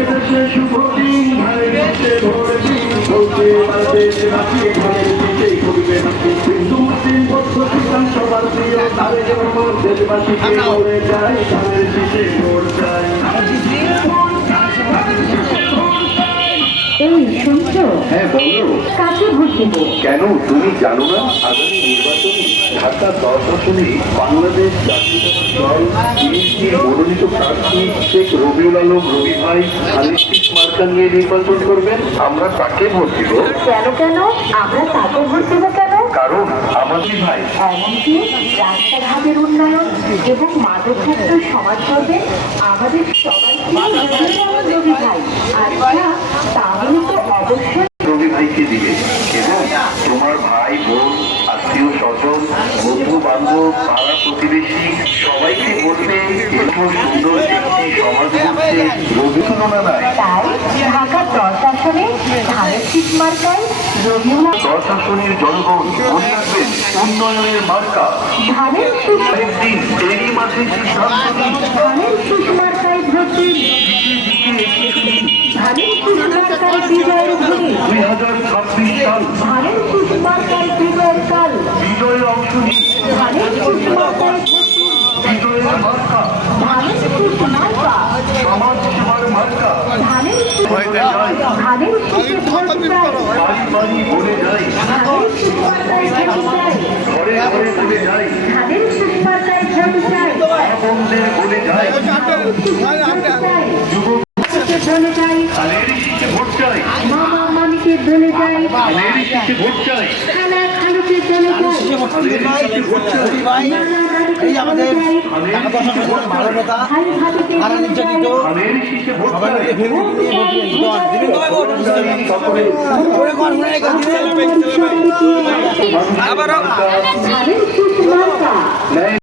এদেশে শুভ দিন ধানের শীষে ভোট দিন বলতে দেশবাসী ধানের শীষেই করবে নাকি হিন্দু মুসলিম বৌদ্ধ খ্রিস্টান সবার প্রিয় তারেক রহমান দেশবাসীকে বলে যায় ধানের শীষে ভোট চাই। এই শুনছো? হ্যাঁ বলো। কাকে ভোট দেব? কেন তুমি জানো না আগামী নির্বাচনে ঢাকা 10 আসনে বাংলাদেশ জাতীয়তাবাদী দল বিএনপির মনোনীত প্রার্থী শেখ রবিউল আলম রবি ভাই ধানের শীষ মার্কা নিয়ে নির্বাচন করবেন। আমরা তাকে ভোট দিব। কেন কেন আমরা তাকে ভোট দেবো কেন? কারণ আমাদের ভাই এমনকি রাস্তাঘাটের উন্নয়ন এবং মাদকমুক্ত সমাজ করবে আমাদের সবাই রবি ভাই। আচ্ছা তাহলে তো অবশ্যই রবি ভাইকে দিবে এবং তোমার ভাই বোন আত্মীয় স্বজন বন্ধু বান্ধব পাড়া প্রতিবেশী সবাইকে বলবে এরপর সুন্দর একটি সমাজ করছে রবি তুলনা নাই। তাই ঢাকা 10 আসনে ধানের শীষ মার্কায় রবিউল 10 আসনের জনগণ মনে রাখবেন উন্নয়নের মার্কা ধানের শীষ একদিন এরই মাঝে সিদ্ধান্ত নিন। ধানের শীষ মার্কায় ভোট দিন। ধানের শীষ মার্কায় বিজয়ের ভূমি। 2026 সাল ধানের শীষ মার্কায় বিজয়ের কাল। বিজয়ের অংশ নিন। ধানের শীষ মার্কায় ভোট দিন। বিজয়ের মার্কা ধানের শীষ মার্কা। সমাজ সেবার মার্কা ধানের শীষ ধানের শীষে ভোট চাই। বাড়ি বাড়ি বলে যাই ধানের শীষ মার্কায় ভোট চাই। ঘরে ঘরে বলে যাই ধানের শীষ মার্কায় ভোট চাই। বন্ধের বলে যাই ধানের শীষ ভোট চাই। যুবককে বলে যাই ধানের শীষে ভোট চাই। মামা মামিকে বলে যাই ধানের শীষে ভোট চাই। খালা খালুকে বলে যাই ধানের শীষে ভোট চাই। এই আমাদের ঢাকা 10 আসনের ভালো নেতা ভাই ভাবিকে তারা বলে যাই নির্যাতিত ধানের শীষে ভোট সবাই চাই। মিলে ফ্যামিলি নিয়ে ভোট দিবেন সকলে করে কোন মনে রেখে দিবেন ধানের শীষ মার্কা ন্যায়